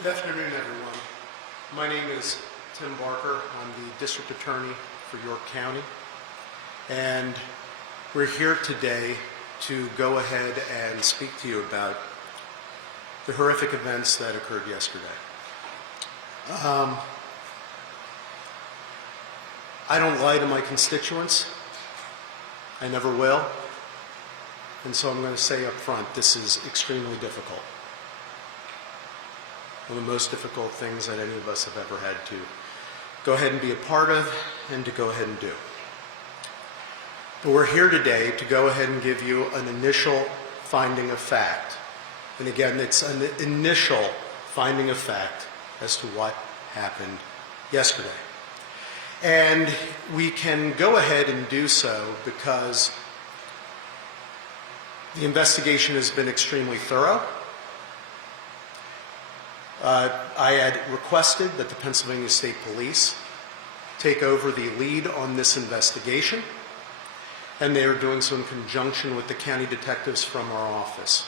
Good afternoon, everyone. My name is Tim Barker. I'm the District Attorney for York County, and we're here today to go ahead and speak to you about the horrific events that occurred yesterday. I don't lie to my constituents. I never will. And so I'm going to say up front, this is extremely difficult. One of the most difficult things that any of us have ever had to go ahead and be a part of and to go ahead and do. But we're here today to go ahead and give you an initial finding of fact. And again, it's an initial finding of fact as to what happened yesterday. And we can go ahead and do so because the investigation has been extremely thorough. I had requested that the Pennsylvania State Police take over the lead on this investigation, and they are doing so in conjunction with the county detectives from our office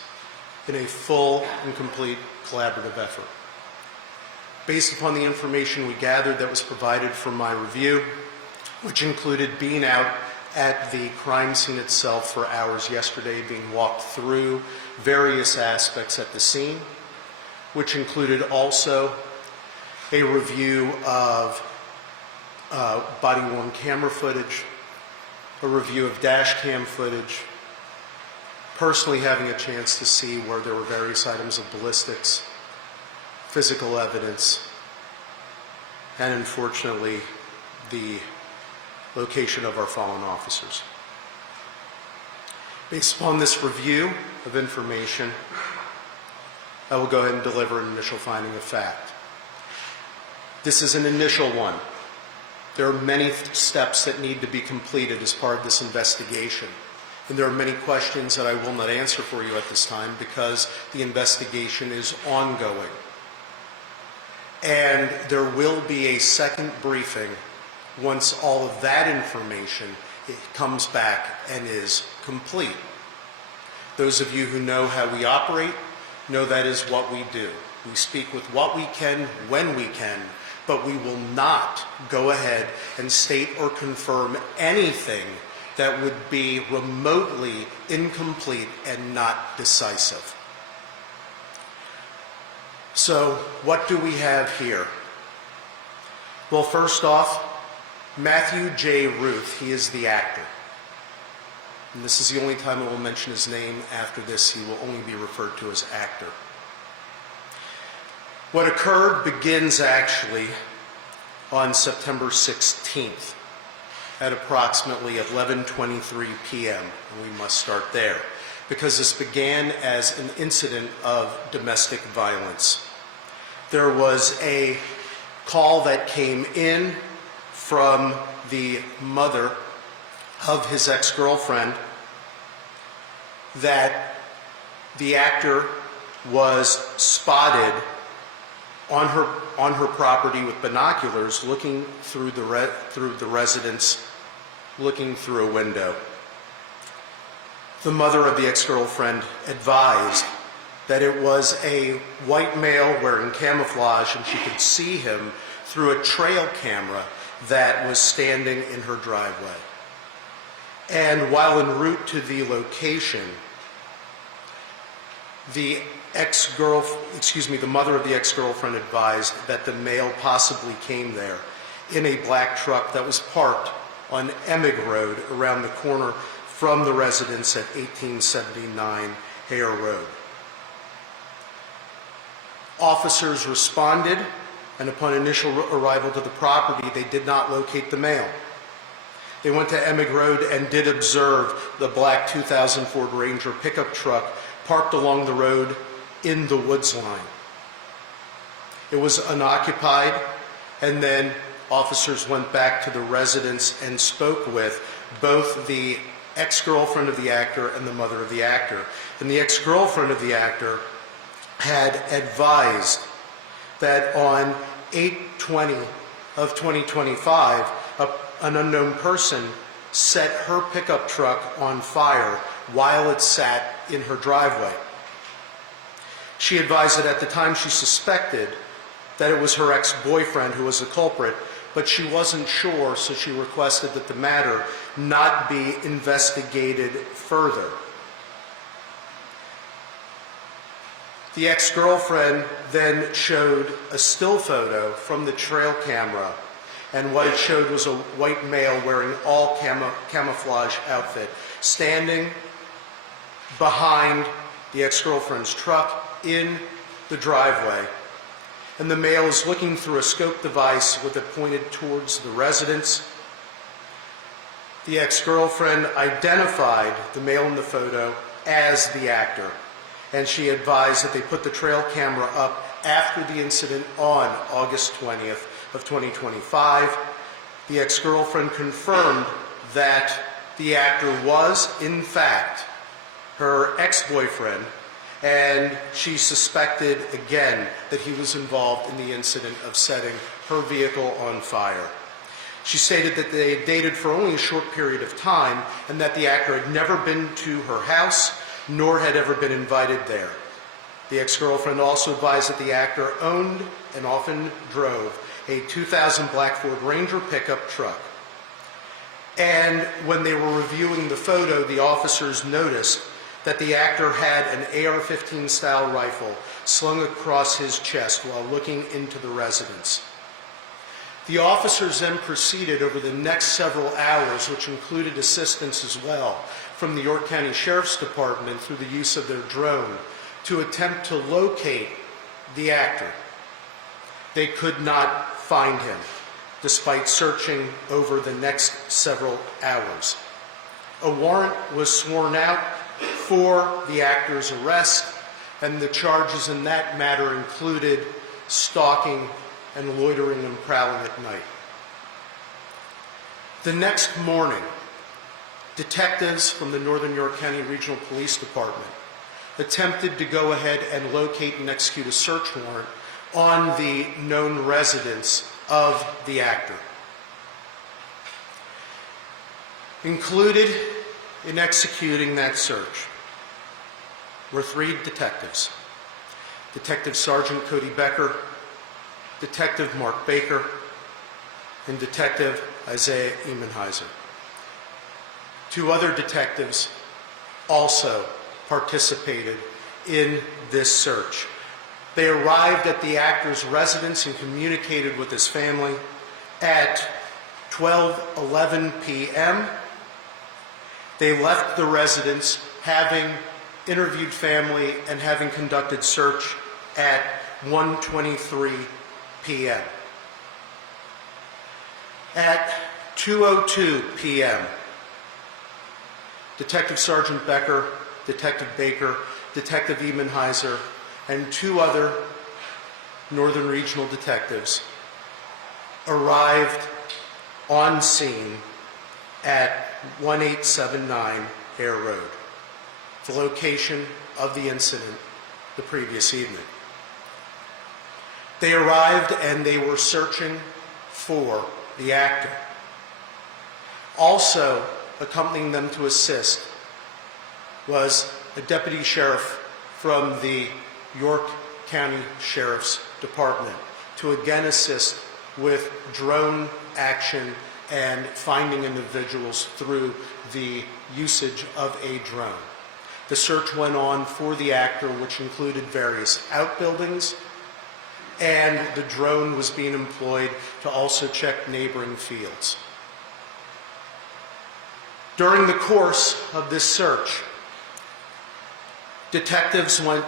in a full and complete collaborative effort. Based upon the information we gathered that was provided from my review, which included being out at the crime scene itself for hours yesterday, being walked through various aspects at the scene, which included also a review of body-worn camera footage, a review of dash cam footage, personally having a chance to see where there were various items of ballistics, physical evidence, and unfortunately the location of our fallen officers. Based upon this review of information, I will go ahead and deliver an initial finding of fact. This is an initial one. There are many steps that need to be completed as part of this investigation. And there are many questions that I will not answer for you at this time because the investigation is ongoing. And there will be a second briefing once all of that information comes back and is complete. Those of you who know how we operate know that is what we do. We speak with what we can, when we can, but we will not go ahead and state or confirm anything that would be remotely incomplete and not decisive. So, what do we have here? Well, first off, Matthew J. Ruth, he is the actor. And this is the only time I will mention his name. After this, he will only be referred to as actor. What occurred begins actually on September 16th at approximately 11:23 p.m. And we must start there because this began as an incident of domestic violence. There was a call that came in from the mother of his ex-girlfriend that the actor was spotted on her property with binoculars looking through the residence, looking through a window. The mother of the ex-girlfriend advised that it was a white male wearing camouflage and she could see him through a trail camera that was standing in her driveway. And while en route to the location, the mother of the ex-girlfriend advised that the male possibly came there in a black truck that was parked on Emig Road around the corner from the residence at 1879 Hare Road. Officers responded, and upon initial arrival to the property, they did not locate the male. They went to Emig Road and did observe the black 2000 Ford Ranger pickup truck parked along the road in the woods line. It was unoccupied, and then officers went back to the residence and spoke with both the ex-girlfriend of the actor and the mother of the actor. And the ex-girlfriend of the actor had advised that on 8/20 of 2025, an unknown person set her pickup truck on fire while it sat in her driveway. She advised that at the time she suspected that it was her ex-boyfriend who was the culprit, but she wasn't sure, so she requested that the matter not be investigated further. The ex-girlfriend then showed a still photo from the trail camera, and what it showed was a white male wearing all camouflage outfit, standing behind the ex-girlfriend's truck in the driveway. And the male is looking through a scope device with it pointed towards the residence. The ex-girlfriend identified the male in the photo as the actor, and she advised that they put the trail camera up after the incident on August 20th of 2025. The ex-girlfriend confirmed that the actor was, in fact, her ex-boyfriend, and she suspected again that he was involved in the incident of setting her vehicle on fire. She stated that they had dated for only a short period of time and that the actor had never been to her house nor had ever been invited there. The ex-girlfriend also advised that the actor owned and often drove a 2000 black Ford Ranger pickup truck. And when they were reviewing the photo, the officers noticed that the actor had an AR-15 style rifle slung across his chest while looking into the residence. The officers then proceeded over the next several hours, which included assistance as well from the York County Sheriff's Department through the use of their drone, to attempt to locate the actor. They could not find him, despite searching over the next several hours. A warrant was sworn out for the actor's arrest, and the charges in that matter included stalking and loitering and prowling at night. The next morning, detectives from the Northern York County Regional Police Department attempted to go ahead and locate and execute a search warrant on the known residence of the actor. Included in executing that search were 3 detectives: Detective Sergeant Cody Becker, Detective Mark Baker, and Detective Isaiah Emenheiser. 2 other detectives also participated in this search. They arrived at the actor's residence and communicated with his family at 12:11 p.m. They left the residence, having interviewed family and having conducted search at 1:23 p.m. At 2:02 p.m., Detective Sergeant Becker, Detective Baker, Detective Emenheiser, and 2 other Northern Regional detectives arrived on scene at 1879 Air Road, the location of the incident the previous evening. They arrived and they were searching for the actor. Also accompanying them to assist was a deputy sheriff from the York County Sheriff's Department to again assist with drone action and finding individuals through the usage of a drone. The search went on for the actor, which included various outbuildings, and the drone was being employed to also check neighboring fields. During the course of this search, detectives went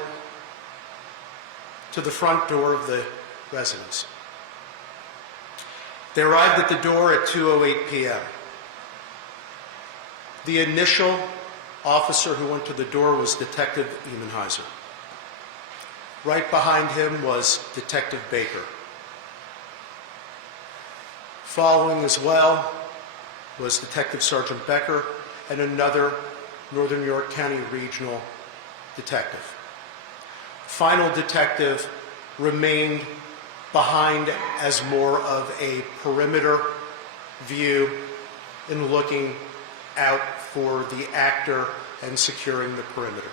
to the front door of the residence. They arrived at the door at 2:08 p.m. The initial officer who went to the door was Detective Emenheiser. Right behind him was Detective Baker. Following as well was Detective Sergeant Becker and another Northern York County Regional detective. Final detective remained behind as more of a perimeter view in looking out for the actor and securing the perimeter.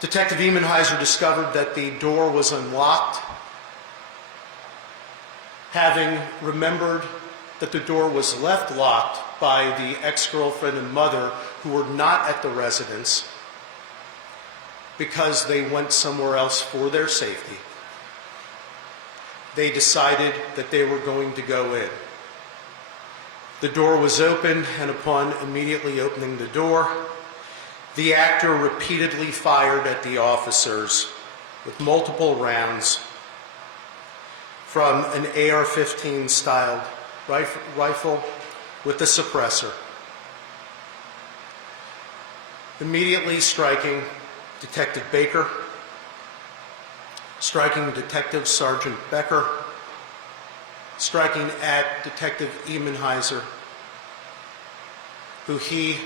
Detective Emenheiser discovered that the door was unlocked. Having remembered that the door was left locked by the ex-girlfriend and mother who were not at the residence because they went somewhere else for their safety, they decided that they were going to go in. The door was open, and upon immediately opening the door, the actor repeatedly fired at the officers with multiple rounds from an AR-15 styled rifle with a suppressor, immediately striking Detective Baker, striking Detective Sergeant Becker, striking at Detective Emenheiser, who he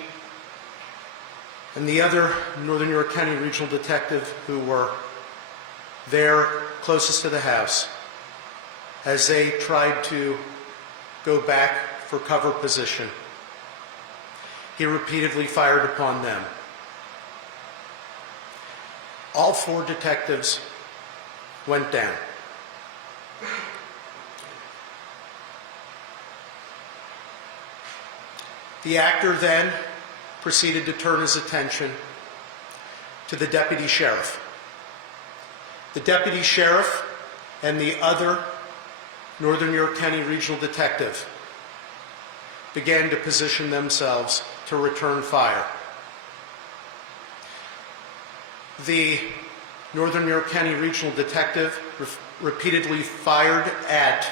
and the other Northern New York County Regional Detective who were there closest to the house, as they tried to go back for cover position. He repeatedly fired upon them. All 4 detectives went down. The actor then proceeded to turn his attention to the deputy sheriff. The deputy sheriff and the other Northern New York County Regional Detective began to position themselves to return fire. The Northern New York County Regional Detective repeatedly fired at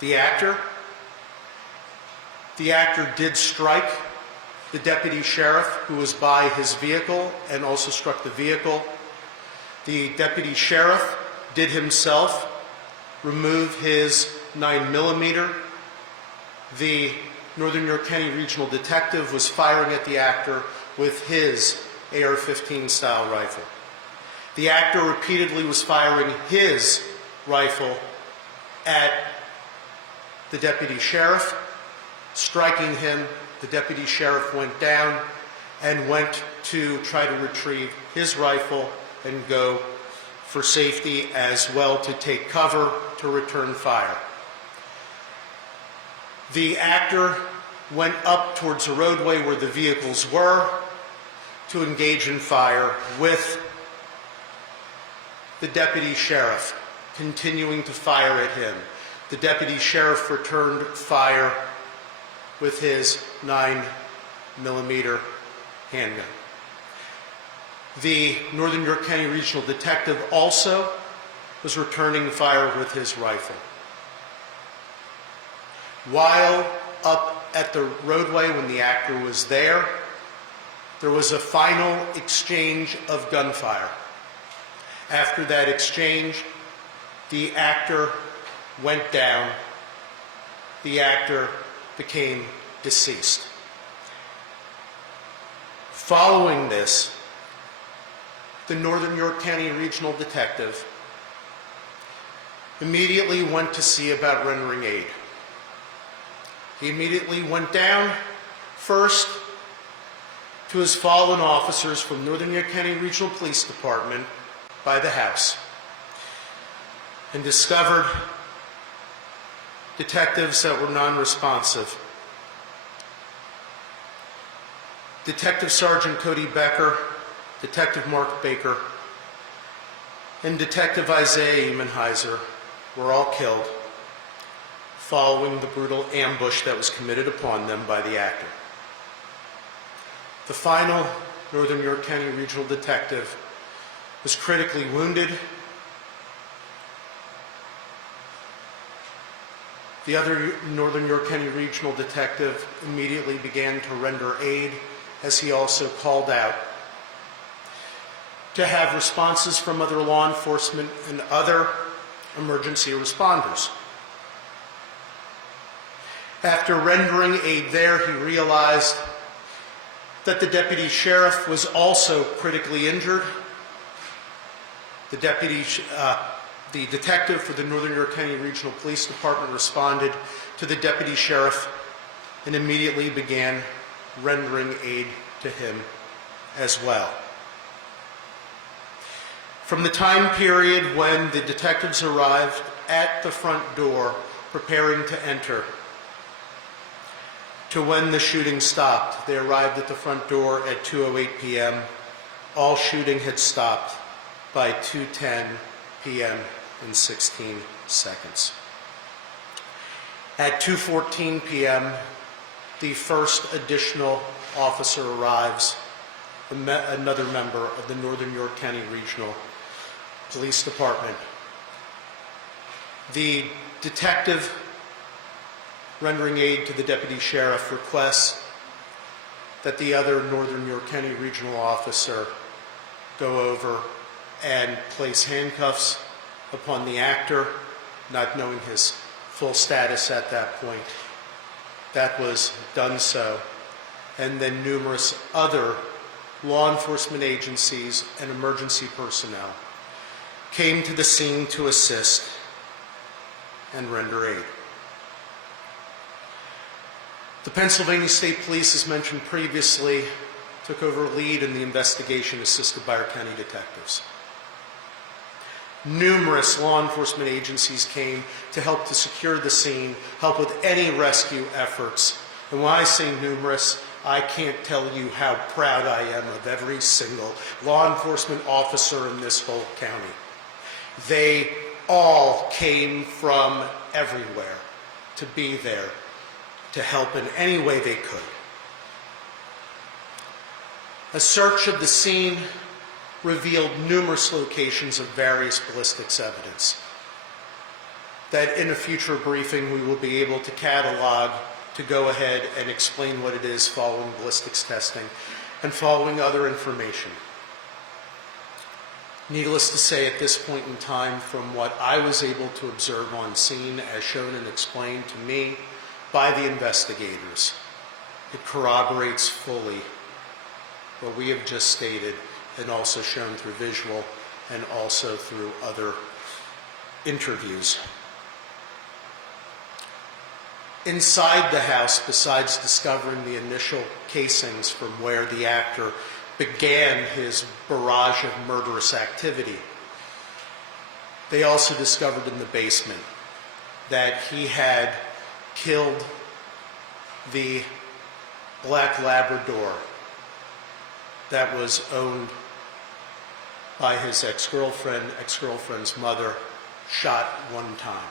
the actor. The actor did strike the deputy sheriff, who was by his vehicle, and also struck the vehicle. The deputy sheriff did himself remove his 9mm. The Northern New York County Regional Detective was firing at the actor with his AR-15 style rifle. The actor repeatedly was firing his rifle at the deputy sheriff, striking him. The deputy sheriff went down and went to try to retrieve his rifle and go for safety as well, to take cover to return fire. The actor went up towards the roadway where the vehicles were to engage in fire with the deputy sheriff, continuing to fire at him. The deputy sheriff returned fire with his 9mm handgun. The Northern New York County Regional Detective also was returning fire with his rifle. While up at the roadway, when the actor was there was a final exchange of gunfire. After that exchange, the actor went down. The actor became deceased. Following this, the Northern New York County Regional Detective immediately went to see about rendering aid. He immediately went down first to his fallen officers from Northern New York County Regional Police Department by the house, and discovered detectives that were non-responsive. Detective Sergeant Cody Becker, Detective Mark Baker, and Detective Isaiah Emenheiser were all killed following the brutal ambush that was committed upon them by the actor. The final Northern New York County Regional Detective was critically wounded. The other Northern New York County Regional Detective immediately began to render aid, as he also called out to have responses from other law enforcement and other emergency responders. After rendering aid there, he realized that the deputy sheriff was also critically injured. The detective for the Northern New York County Regional Police Department responded to the deputy sheriff and immediately began rendering aid to him as well. From the time period when the detectives arrived at the front door preparing to enter to when the shooting stopped, they arrived at the front door at 2:08 p.m. All shooting had stopped by 2:10 p.m. and 16 seconds. At 2:14 p.m., the first additional officer arrives, another member of the Northern York County Regional Police Department. The detective rendering aid to the deputy sheriff requests that the other Northern York County Regional officer go over and place handcuffs upon the actor, not knowing his full status at that point. That was done so. And then numerous other law enforcement agencies and emergency personnel came to the scene to assist and render aid. The Pennsylvania State Police, as mentioned previously, took over lead in the investigation assisted by our county detectives. Numerous law enforcement agencies came to help to secure the scene, help with any rescue efforts. And when I say numerous, I can't tell you how proud I am of every single law enforcement officer in this whole county. They all came from everywhere to be there to help in any way they could. A search of the scene revealed numerous locations of various ballistics evidence that in a future briefing we will be able to catalog to go ahead and explain what it is following ballistics testing and following other information. Needless to say, at this point in time, from what I was able to observe on scene as shown and explained to me by the investigators, it corroborates fully what we have just stated and also shown through visual and also through other interviews. Inside the house, besides discovering the initial casings from where the actor began his barrage of murderous activity, they also discovered in the basement that he had killed the black Labrador that was owned by his ex-girlfriend's mother, shot one time.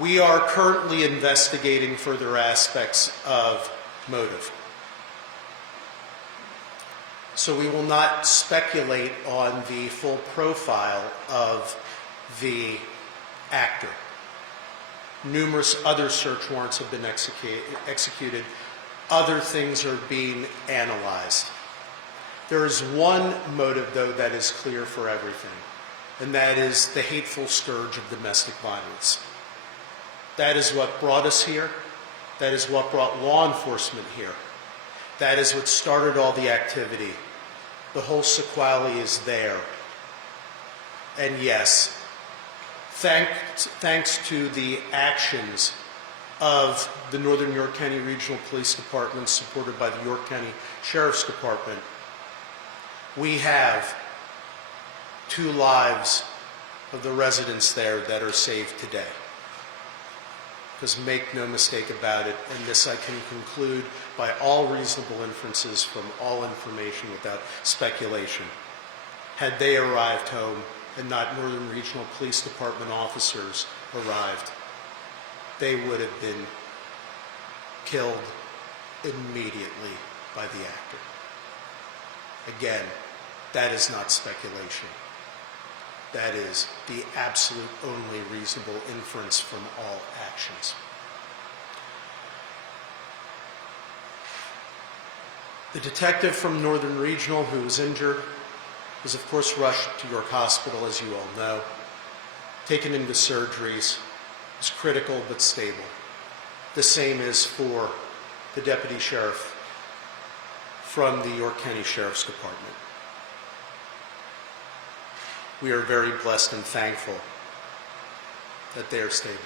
We are currently investigating further aspects of motive. So we will not speculate on the full profile of the actor. Numerous other search warrants have been executed. Other things are being analyzed. There is one motive, though, that is clear for everything, and that is the hateful scourge of domestic violence. That is what brought us here. That is what brought law enforcement here. That is what started all the activity. The whole sequelae is there. And yes, thanks to the actions of the Northern York County Regional Police Department, supported by the York County Sheriff's Department, we have 2 lives of the residents there that are saved today. Because make no mistake about it, and this I can conclude by all reasonable inferences from all information without speculation, had they arrived home and not Northern Regional Police Department officers arrived, they would have been killed immediately by the actor. Again, that is not speculation. That is the absolute only reasonable inference from all actions. The detective from Northern Regional who was injured was of course rushed to York Hospital, as you all know, taken into surgeries, was critical but stable. The same is for the deputy sheriff from the York County Sheriff's Department. We are very blessed and thankful that they are stable.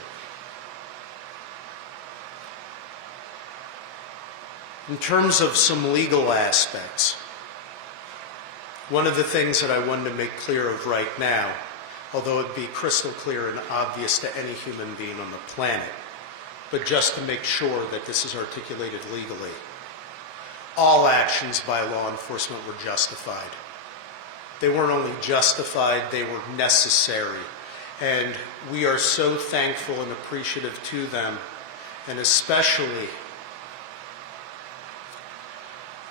In terms of some legal aspects, One of the things that I wanted to make clear of right now, although it be crystal clear and obvious to any human being on the planet, but just to make sure that this is articulated legally, all actions by law enforcement were justified. They weren't only justified, they were necessary. And we are so thankful and appreciative to them, and especially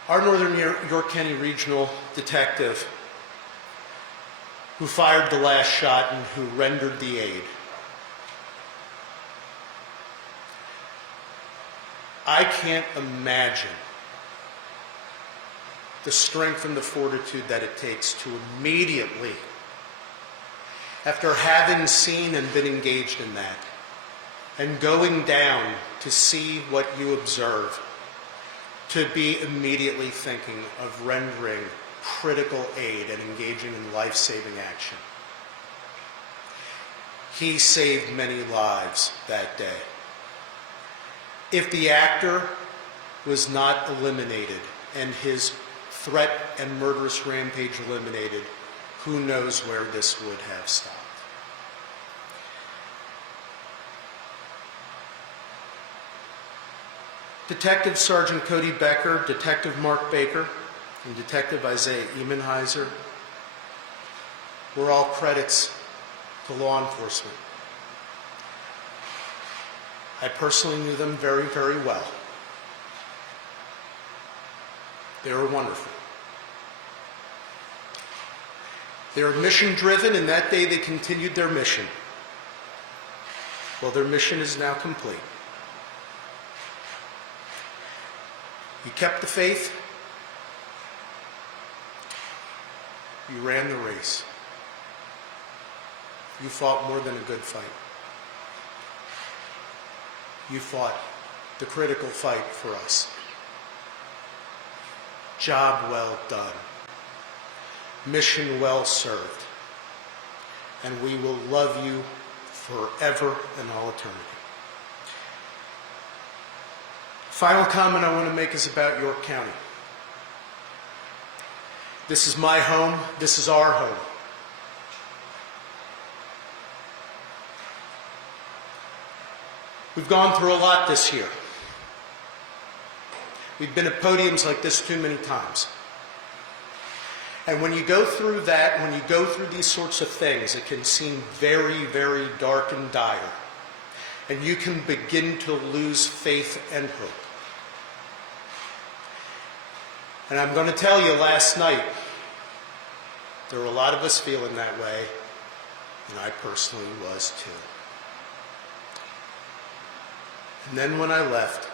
our Northern York County Regional Detective who fired the last shot and who rendered the aid. I can't imagine the strength and the fortitude that it takes to immediately, after having seen and been engaged in that, and going down to see what you observe, to be immediately thinking of rendering critical aid and engaging in life-saving action. He saved many lives that day. If the actor was not eliminated and his threat and murderous rampage eliminated, who knows where this would have stopped. Detective Sergeant Cody Becker, Detective Mark Baker, and Detective Isaiah Emenheiser were all credits to law enforcement. I personally knew them very, very well. They were wonderful. They were mission-driven, and that day they continued their mission. Well, their mission is now complete. You kept the faith. You ran the race. You fought more than a good fight. You fought the critical fight for us. Job well done. Mission well served. And we will love you forever and all eternity. Final comment I want to make is about York County. This is my home. This is our home. We've gone through a lot this year. We've been at podiums like this too many times. And when you go through that, when you go through these sorts of things, it can seem very, very dark and dire. And you can begin to lose faith and hope. And I'm going to tell you, last night, there were a lot of us feeling that way, and I personally was too. And then when I left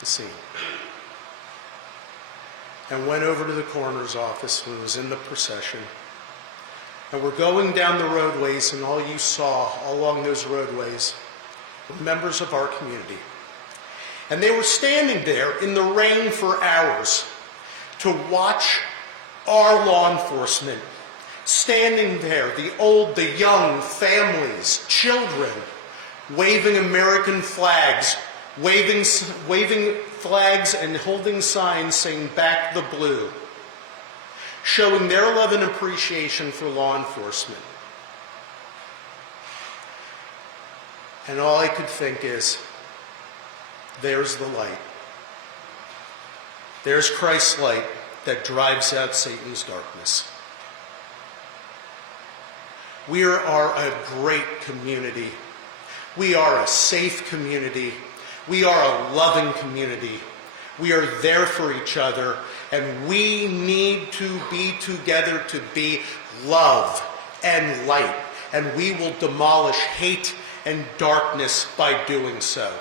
the scene and went over to the coroner's office when it was in the procession, and we're going down the roadways, and all you saw all along those roadways were members of our community. And they were standing there in the rain for hours to watch our law enforcement, standing there, the old, the young, families, children, waving American flags, waving flags and holding signs saying "Back the Blue," showing their love and appreciation for law enforcement. And all I could think is, there's the light. There's Christ's light that drives out Satan's darkness. We are a great community. We are a safe community. We are a loving community. We are there for each other, and we need to be together to be love and light, and we will demolish hate and darkness by doing so.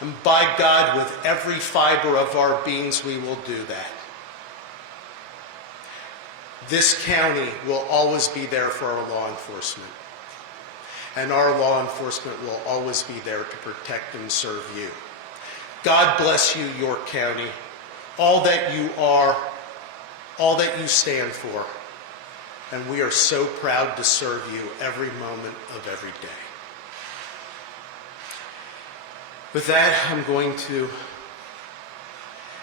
And by God, with every fiber of our beings, we will do that. This county will always be there for our law enforcement. And our law enforcement will always be there to protect and serve you. God bless you, York County, all that you are, all that you stand for. And we are so proud to serve you every moment of every day. With that, I'm going to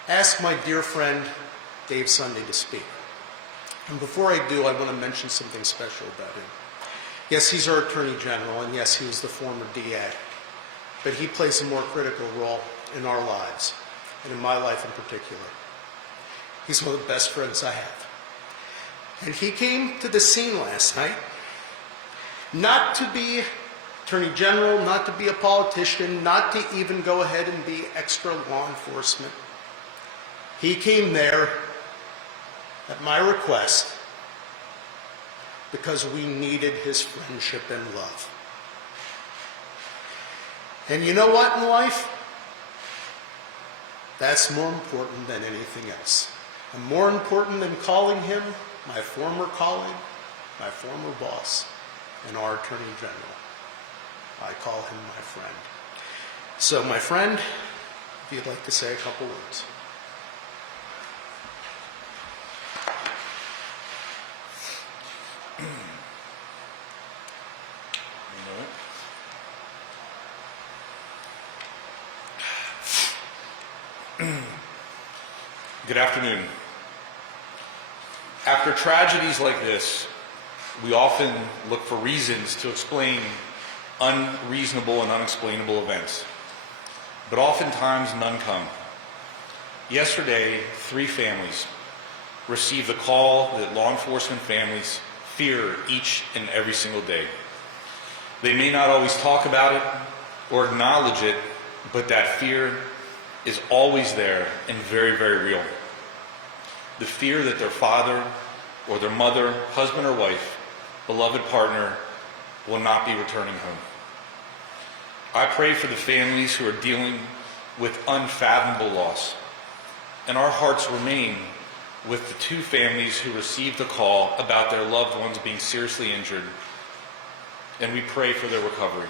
ask my dear friend Dave Sunday to speak. And before I do, I want to mention something special about him. Yes, he's our Attorney General, and yes, he was the former DA. But he plays a more critical role in our lives, and in my life in particular. He's one of the best friends I have. And he came to the scene last night, not to be Attorney General, not to be a politician, not to even go ahead and be extra law enforcement. He came there at my request because we needed his friendship and love. And you know what in life? That's more important than anything else. And more important than calling him my former colleague, my former boss, and our Attorney General. I call him my friend. So, my friend, if you'd like to say a couple words. Good afternoon. After tragedies like this, we often look for reasons to explain unreasonable and unexplainable events. But oftentimes none come. Yesterday, 3 families received the call that law enforcement families fear each and every single day. They may not always talk about it or acknowledge it, but that fear is always there and very, very real. The fear that their father or their mother, husband or wife, beloved partner will not be returning home. I pray for the families who are dealing with unfathomable loss, and our hearts remain with the 2 families who received a call about their loved ones being seriously injured, and we pray for their recovery.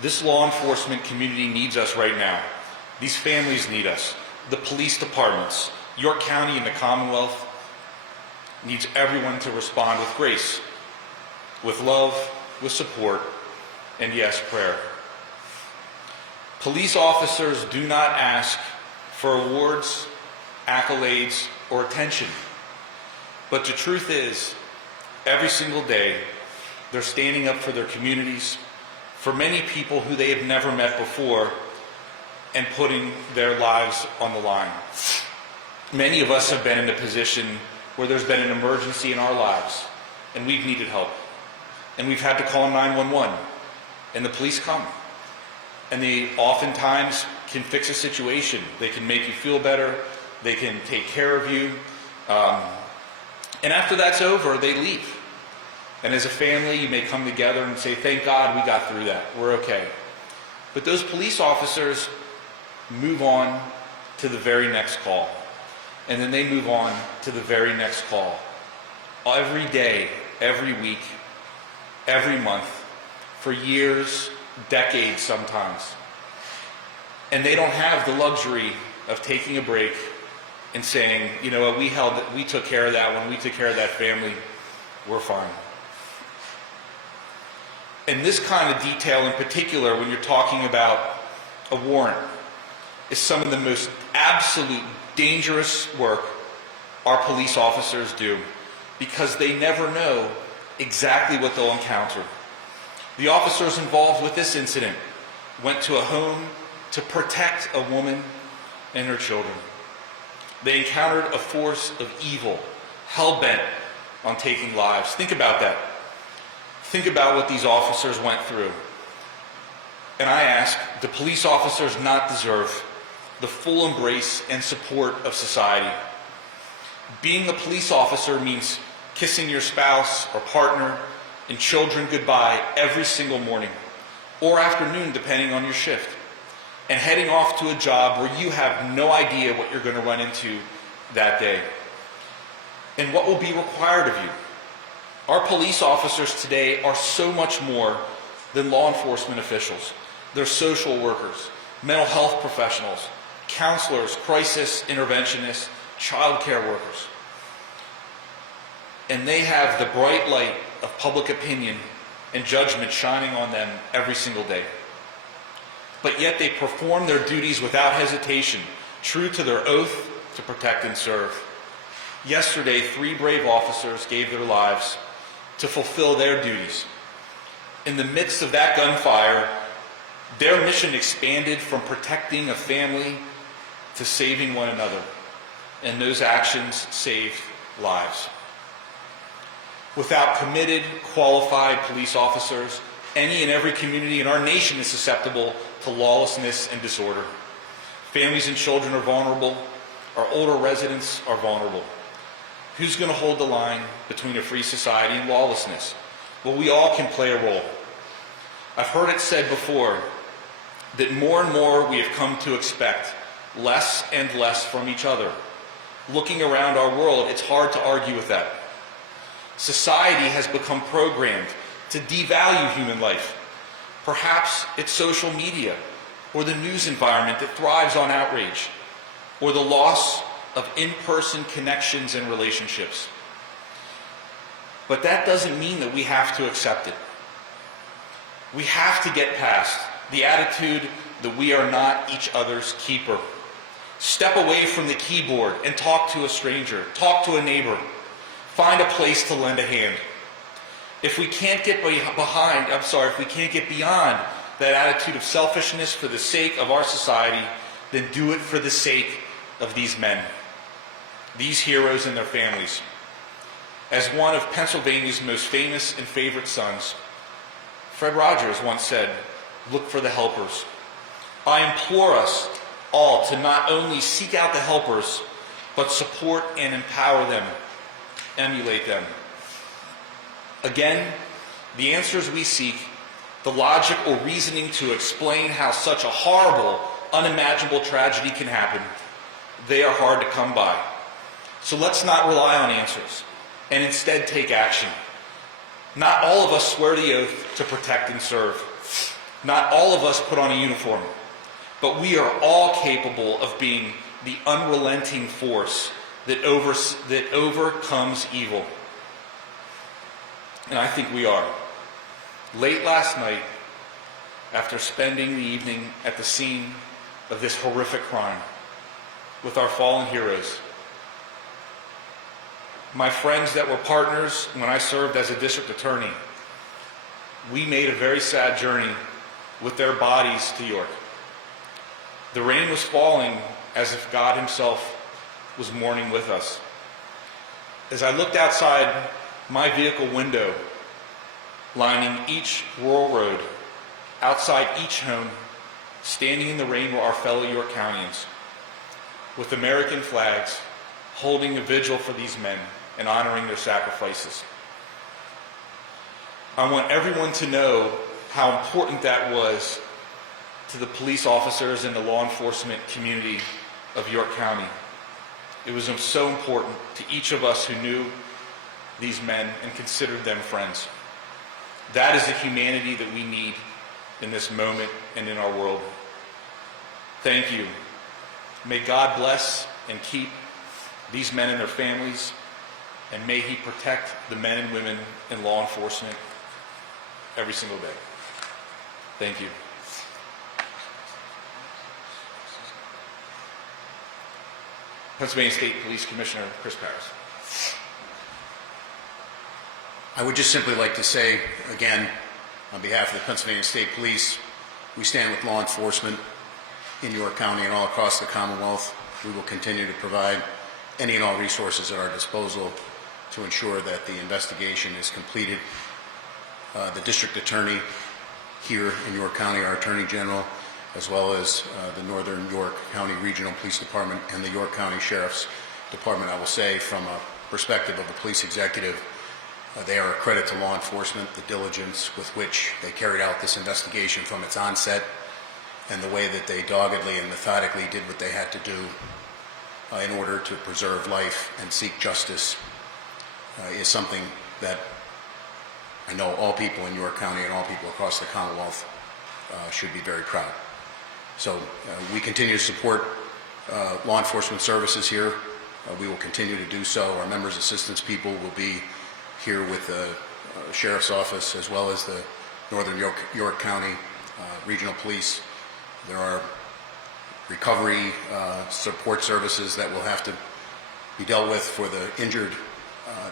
This law enforcement community needs us right now. These families need us. The police departments, York County and the Commonwealth needs everyone to respond with grace, with love, with support, and yes, prayer. Police officers do not ask for awards, accolades, or attention. But the truth is, every single day, they're standing up for their communities, for many people who they have never met before, and putting their lives on the line. Many of us have been in a position where there's been an emergency in our lives, and we've needed help. And we've had to call 911, and the police come. And they oftentimes can fix a situation. They can make you feel better. They can take care of you. And after that's over, they leave. And as a family, you may come together and say, thank God we got through that. We're okay. But those police officers move on to the very next call. And then they move on to the very next call. Every day, every week, every month, for years, decades sometimes. And they don't have the luxury of taking a break and saying, you know what, we took care of that one, we took care of that family, we're fine. And this kind of detail in particular, when you're talking about a warrant, is some of the most absolute dangerous work our police officers do, because they never know exactly what they'll encounter. The officers involved with this incident went to a home to protect a woman and her children. They encountered a force of evil, hell-bent on taking lives. Think about that. Think about what these officers went through. And I ask, do police officers not deserve the full embrace and support of society? Being a police officer means kissing your spouse or partner and children goodbye every single morning or afternoon, depending on your shift, and heading off to a job where you have no idea what you're going to run into that day and what will be required of you. Our police officers today are so much more than law enforcement officials. They're social workers, mental health professionals, counselors, crisis interventionists, child care workers. And they have the bright light of public opinion and judgment shining on them every single day. But yet they perform their duties without hesitation, true to their oath to protect and serve. Yesterday, 3 brave officers gave their lives to fulfill their duties. In the midst of that gunfire, their mission expanded from protecting a family to saving one another, and those actions saved lives. Without committed, qualified police officers, any and every community in our nation is susceptible to lawlessness and disorder. Families and children are vulnerable. Our older residents are vulnerable. Who's going to hold the line between a free society and lawlessness? Well, we all can play a role. I've heard it said before that more and more we have come to expect less and less from each other. Looking around our world, it's hard to argue with that. Society has become programmed to devalue human life. Perhaps it's social media or the news environment that thrives on outrage, or the loss of in-person connections and relationships. But that doesn't mean that we have to accept it. We have to get past the attitude that we are not each other's keeper. Step away from the keyboard and talk to a stranger, talk to a neighbor. Find a place to lend a hand. If we can't get beyond that attitude of selfishness for the sake of our society, then do it for the sake of these men, these heroes and their families. As one of Pennsylvania's most famous and favorite sons, Fred Rogers once said, "Look for the helpers." I implore us all to not only seek out the helpers, but support and empower them, emulate them. Again, the answers we seek, the logic or reasoning to explain how such a horrible, unimaginable tragedy can happen, they are hard to come by. So let's not rely on answers, and instead take action. Not all of us swear the oath to protect and serve. Not all of us put on a uniform, but we are all capable of being the unrelenting force that overcomes evil. And I think we are. Late last night, after spending the evening at the scene of this horrific crime with our fallen heroes, my friends that were partners when I served as a district attorney, we made a very sad journey with their bodies to York. The rain was falling as if God himself was mourning with us. As I looked outside my vehicle window, lining each rural road, outside each home, standing in the rain were our fellow York Countyans, with American flags, holding a vigil for these men and honoring their sacrifices. I want everyone to know how important that was to the police officers and the law enforcement community of York County. It was so important to each of us who knew these men and considered them friends. That is the humanity that we need in this moment and in our world. Thank you. May God bless and keep these men and their families, and may he protect the men and women in law enforcement every single day. Thank you. Pennsylvania State Police Commissioner Chris Parris. I would just simply like to say, again, on behalf of the Pennsylvania State Police, we stand with law enforcement in York County and all across the Commonwealth. We will continue to provide any and all resources at our disposal to ensure that the investigation is completed. The district attorney here in York County, our Attorney General, as well as the Northern York County Regional Police Department and the York County Sheriff's Department, I will say from a perspective of the police executive, they are a credit to law enforcement, the diligence with which they carried out this investigation from its onset, and the way that they doggedly and methodically did what they had to do in order to preserve life and seek justice is something that I know all people in York County and all people across the Commonwealth should be very proud. So we continue to support law enforcement services here. We will continue to do so. Our members' assistance people will be here with the Sheriff's Office as well as the Northern York County Regional Police. There are recovery support services that will have to be dealt with. For the injured,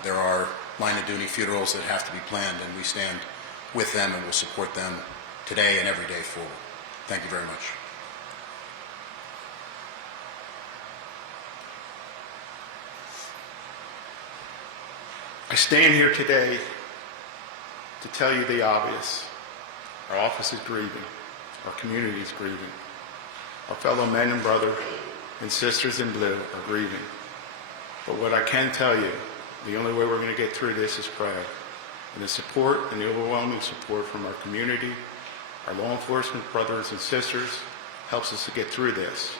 there are line of duty funerals that have to be planned, and we stand with them and will support them today and every day forward. Thank you very much. I stand here today to tell you the obvious. Our office is grieving. Our community is grieving. Our fellow men and brothers and sisters in blue are grieving. But what I can tell you, the only way we're going to get through this is prayer. And the support and the overwhelming support from our community, our law enforcement brothers and sisters, helps us to get through this.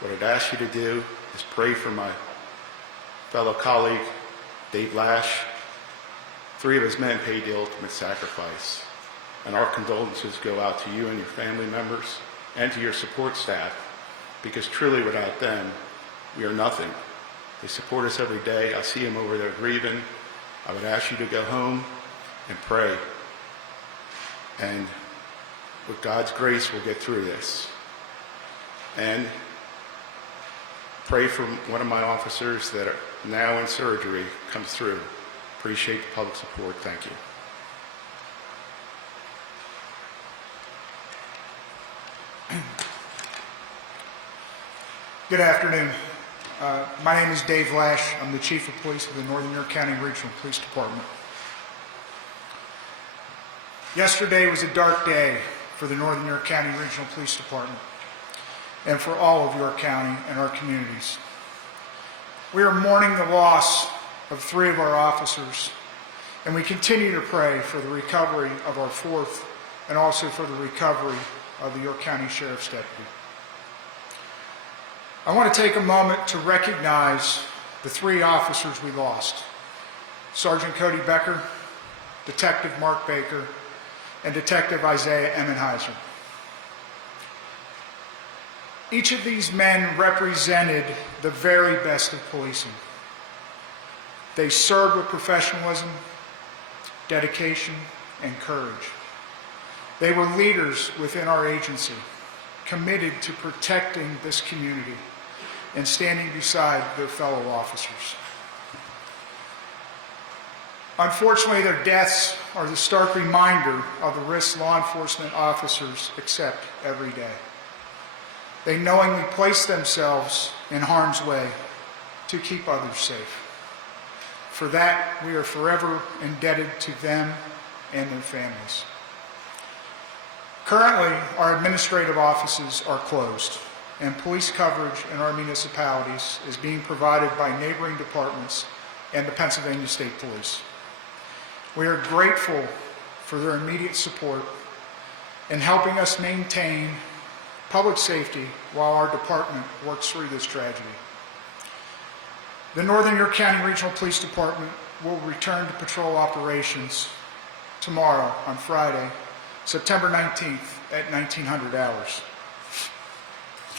What I'd ask you to do is pray for my fellow colleague, Dave Lash. 3 of his men paid the ultimate sacrifice. And our condolences go out to you and your family members and to your support staff, because truly without them, we are nothing. They support us every day. I see them over there grieving. I would ask you to go home and pray. And with God's grace, we'll get through this. And pray for one of my officers that are now in surgery comes through. Appreciate the public support. Thank you. Good afternoon. My name is Dave Lash. I'm the Chief of Police of the Northern York County Regional Police Department. Yesterday was a dark day for the Northern York County Regional Police Department and for all of York County and our communities. We are mourning the loss of 3 of our officers, and we continue to pray for the recovery of our 4th and also for the recovery of the York County Sheriff's Deputy. I want to take a moment to recognize the 3 officers we lost: Sergeant Cody Becker, Detective Mark Baker, and Detective Isaiah Emmenheiser. Each of these men represented the very best of policing. They served with professionalism, dedication, and courage. They were leaders within our agency, committed to protecting this community and standing beside their fellow officers. Unfortunately, their deaths are the stark reminder of the risks law enforcement officers accept every day. They knowingly place themselves in harm's way to keep others safe. For that, we are forever indebted to them and their families. Currently, our administrative offices are closed, and police coverage in our municipalities is being provided by neighboring departments and the Pennsylvania State Police. We are grateful for their immediate support in helping us maintain public safety while our department works through this tragedy. The Northern York County Regional Police Department will return to patrol operations tomorrow on Friday, September 19th at 1900 hours.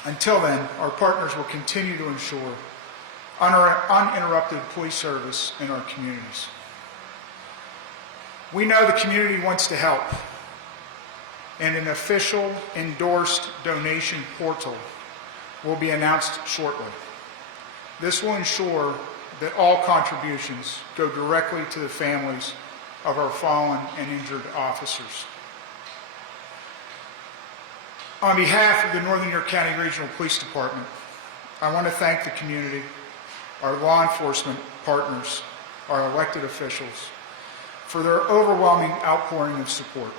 Until then, our partners will continue to ensure uninterrupted police service in our communities. We know the community wants to help, and an official endorsed donation portal will be announced shortly. This will ensure that all contributions go directly to the families of our fallen and injured officers. On behalf of the Northern York County Regional Police Department, I want to thank the community, our law enforcement partners, our elected officials, for their overwhelming outpouring of support.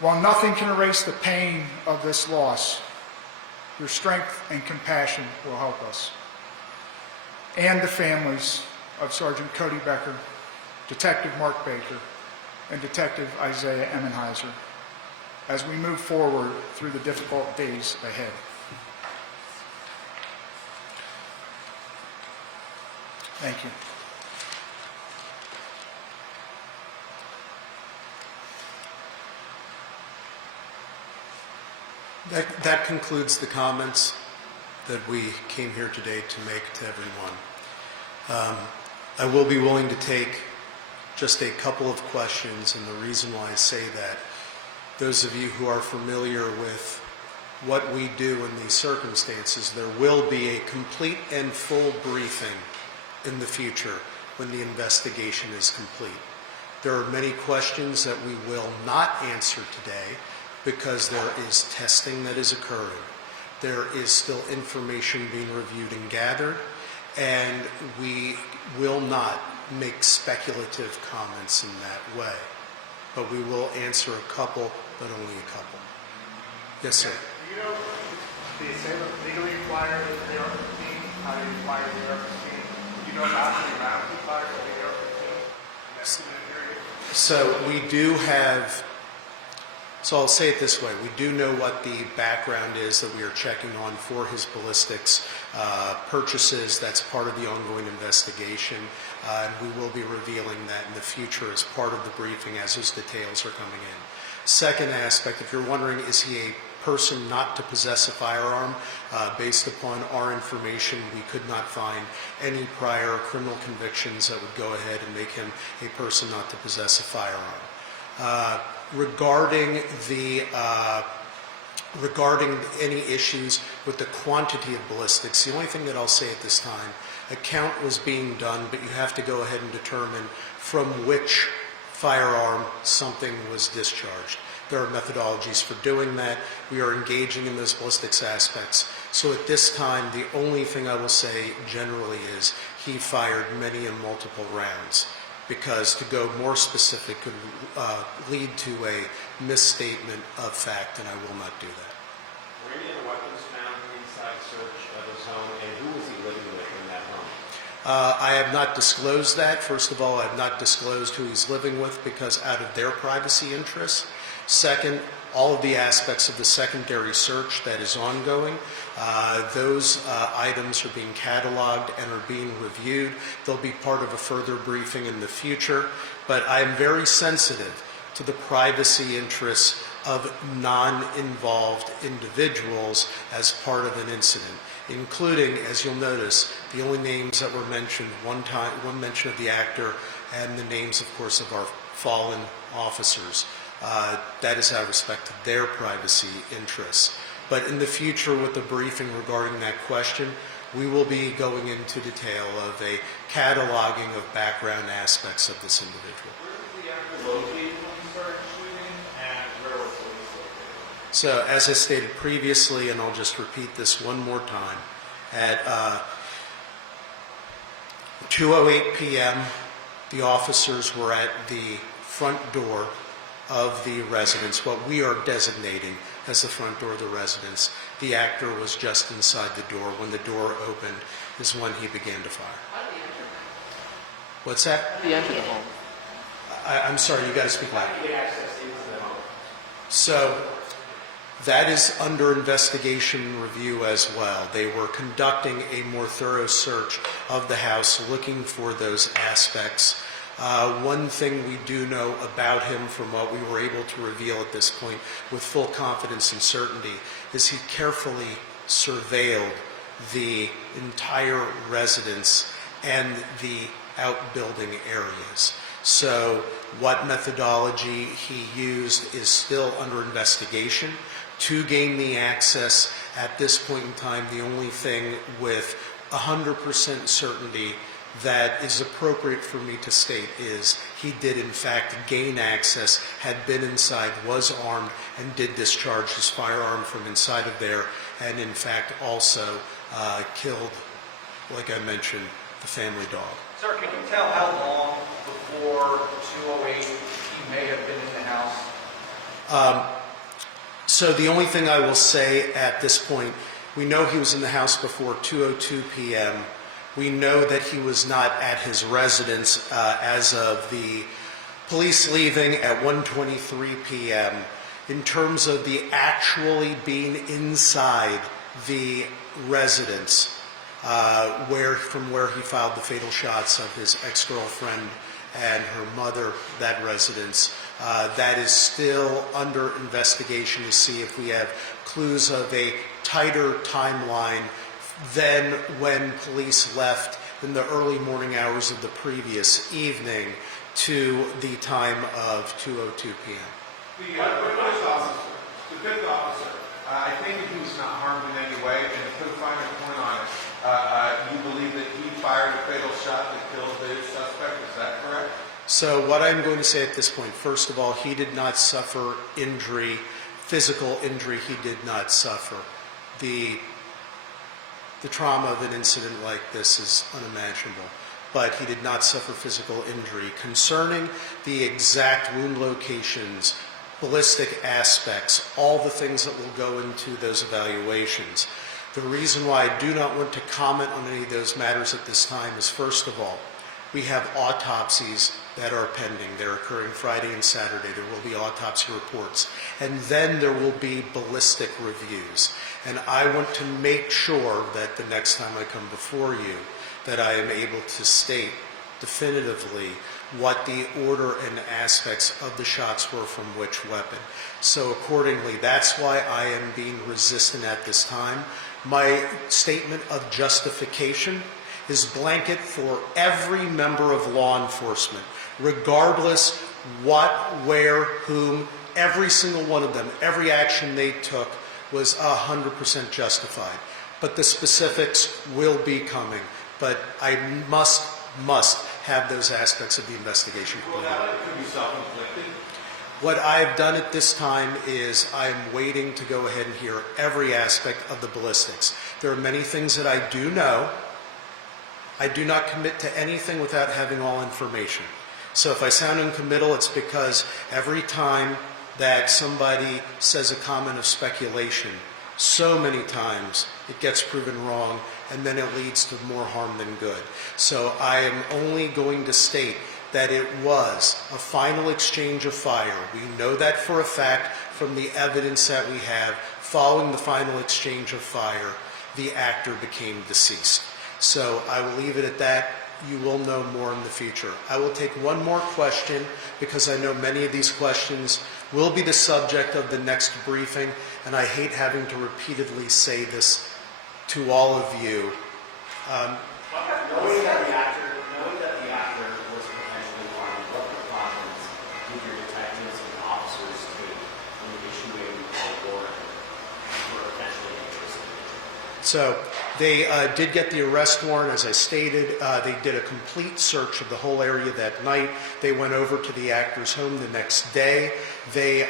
While nothing can erase the pain of this loss, your strength and compassion will help us and the families of Sergeant Cody Becker, Detective Mark Baker, and Detective Isaiah Emmenheiser as we move forward through the difficult days ahead. Thank you. That concludes the comments that we came here today to make to everyone. I will be willing to take just a couple of questions, and the reason why I say that, those of you who are familiar with what we do in these circumstances. There will be a complete and full briefing in the future when the investigation is complete. There are many questions that we will not answer today because there is testing that is occurring. There is still information being reviewed and gathered, and we will not make speculative comments in that way. But we will answer a couple, but only a couple. Yes, sir. Do you know the assailant legally acquired the AR-15? How he acquired the AR-15? Do you know how many rounds he fired with the AR-15 in that 2-minute period? So we do have, so I'll say it this way, we do know what the background is that we are checking on for his ballistics purchases. That's part of the ongoing investigation, and we will be revealing that in the future as part of the briefing as those details are coming in. Second aspect, if you're wondering, is he a person not to possess a firearm? Based upon our information, we could not find any prior criminal convictions that would go ahead and make him a person not to possess a firearm. Regarding any issues with the quantity of ballistics, the only thing that I'll say at this time, a count was being done, but you have to go ahead and determine from which firearm something was discharged. There are methodologies for doing that. We are engaging in those ballistics aspects. So at this time, the only thing I will say generally is he fired many and multiple rounds, because to go more specific could lead to a misstatement of fact, and I will not do that. Were any of the weapons found inside the search of his home, and who was he living with in that home? I have not disclosed that. First of all, I have not disclosed who he's living with because out of their privacy interests. Second, all of the aspects of the secondary search that is ongoing, those items are being cataloged and are being reviewed. They'll be part of a further briefing in the future, but I am very sensitive to the privacy interests of non-involved individuals as part of an incident, including, as you'll notice, the only names that were mentioned, one mention of the actor, and the names, of course, of our fallen officers. That is out of respect to their privacy interests. But in the future, with the briefing regarding that question, we will be going into detail of a cataloging of background aspects of this individual. Where was the actor located when he started shooting, and where was police located? So, as I stated previously, and I'll just repeat this one more time, at 2:08 p.m., the officers were at the front door of the residence, what we are designating as the front door of the residence. The actor was just inside the door. When the door opened is when he began to fire. How did he enter? What's that? How did he enter the home? I'm sorry, you got to speak loud. How did he get access into the home? So that is under investigation and review as well. They were conducting a more thorough search of the house, looking for those aspects. One thing we do know about him from what we were able to reveal at this point with full confidence and certainty is he carefully surveilled the entire residence and the outbuilding areas. So what methodology he used is still under investigation. To gain the access at this point in time, the only thing with 100% certainty that is appropriate for me to state is he did in fact gain access, had been inside, was armed, and did discharge his firearm from inside of there, and in fact also killed, like I mentioned, the family dog. Sir, can you tell how long before 2:08 he may have been in the house? So the only thing I will say at this point, we know he was in the house before 2:02 p.m. We know that he was not at his residence as of the police leaving at 1:23 p.m. In terms of the actually being inside the residence, from where he filed the fatal shots of his ex-girlfriend and her mother, that residence, that is still under investigation to see if we have clues of a tighter timeline than when police left in the early morning hours of the previous evening to the time of 2:02 p.m. The fifth officer, I think that he was not harmed in any way, and to put a finer point on it, you believe that he fired a fatal shot that killed the suspect, is that correct? So what I'm going to say at this point, first of all, he did not suffer injury, physical injury he did not suffer. The trauma of an incident like this is unimaginable, but he did not suffer physical injury. Concerning the exact wound locations, ballistic aspects, all the things that will go into those evaluations, the reason why I do not want to comment on any of those matters at this time is, first of all, we have autopsies that are pending. They're occurring Friday and Saturday. There will be autopsy reports. And then there will be ballistic reviews. And I want to make sure that the next time I come before you, that I am able to state definitively what the order and aspects of the shots were from which weapon. So accordingly, that's why I am being resistant at this time. My statement of justification is blanket for every member of law enforcement, regardless what, where, whom, every single one of them, every action they took was 100% justified. But the specifics will be coming. But I must have those aspects of the investigation completed. Well, that could be self-inflicted. What I've done at this time is I'm waiting to go ahead and hear every aspect of the ballistics. There are many things that I do know. I do not commit to anything without having all information. So if I sound uncommittal, it's because every time that somebody says a comment of speculation, so many times it gets proven wrong, and then it leads to more harm than good. So I am only going to state that it was a final exchange of fire. We know that for a fact from the evidence that we have. Following the final exchange of fire, the actor became deceased. So I will leave it at that. You will know more in the future. I will take one more question because I know many of these questions will be the subject of the next briefing, and I hate having to repeatedly say this to all of you. Knowing that the actor was potentially harmed, what precautions did your detectives and officers take when issuing a warrant for potentially interested? So they did get the arrest warrant, as I stated. They did a complete search of the whole area that night. They went over to the actor's home the next day. They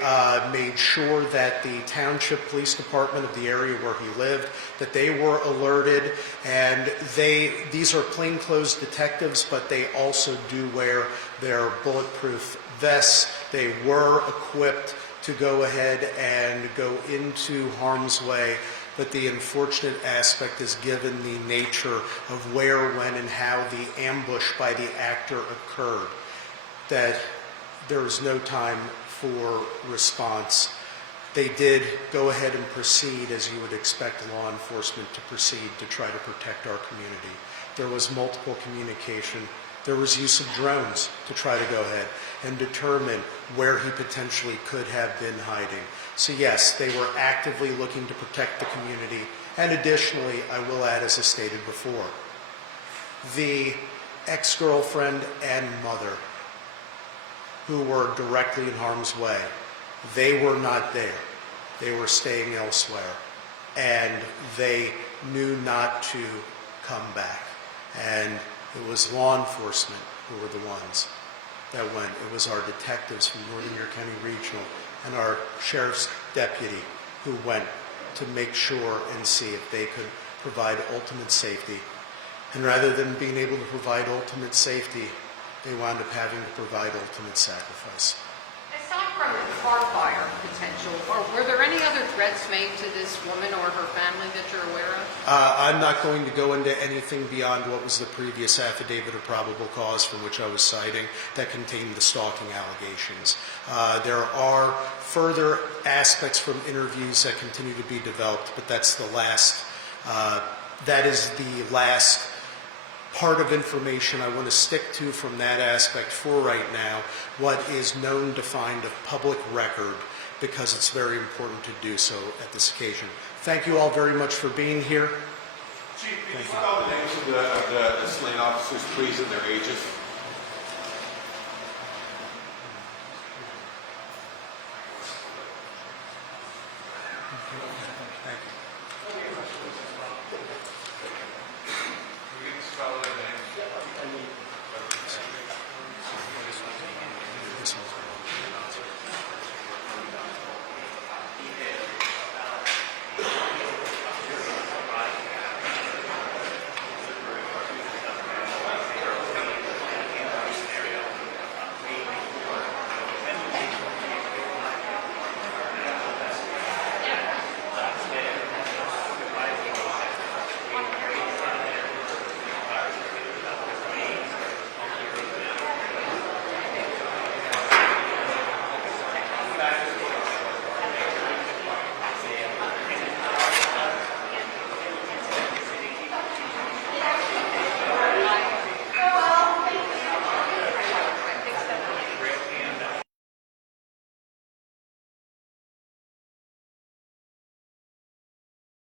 made sure that the township police department of the area where he lived, that they were alerted. And these are plainclothes detectives, but they also do wear their bulletproof vests. They were equipped to go ahead and go into harm's way. But the unfortunate aspect is, given the nature of where, when, and how the ambush by the actor occurred, that there was no time for response. They did go ahead and proceed as you would expect law enforcement to proceed to try to protect our community. There was multiple communication. There was use of drones to try to go ahead and determine where he potentially could have been hiding. So yes, they were actively looking to protect the community. And additionally, I will add, as I stated before, the ex-girlfriend and mother who were directly in harm's way, they were not there. They were staying elsewhere. And they knew not to come back. And it was law enforcement who were the ones that went. It was our detectives from Northern York County Regional and our sheriff's deputy who went to make sure and see if they could provide ultimate safety. And rather than being able to provide ultimate safety, they wound up having to provide ultimate sacrifice. Aside from the car fire potential, were there any other threats made to this woman or her family that you're aware of? I'm not going to go into anything beyond what was the previous affidavit of probable cause from which I was citing that contained the stalking allegations. There are further aspects from interviews that continue to be developed, but that's the last, that is the last part of information I want to stick to from that aspect for right now, what is known, defined of public record, because it's very important to do so at this occasion. Thank you all very much for being here. Chief, can you spell the names of the slain officers, please, and their ages?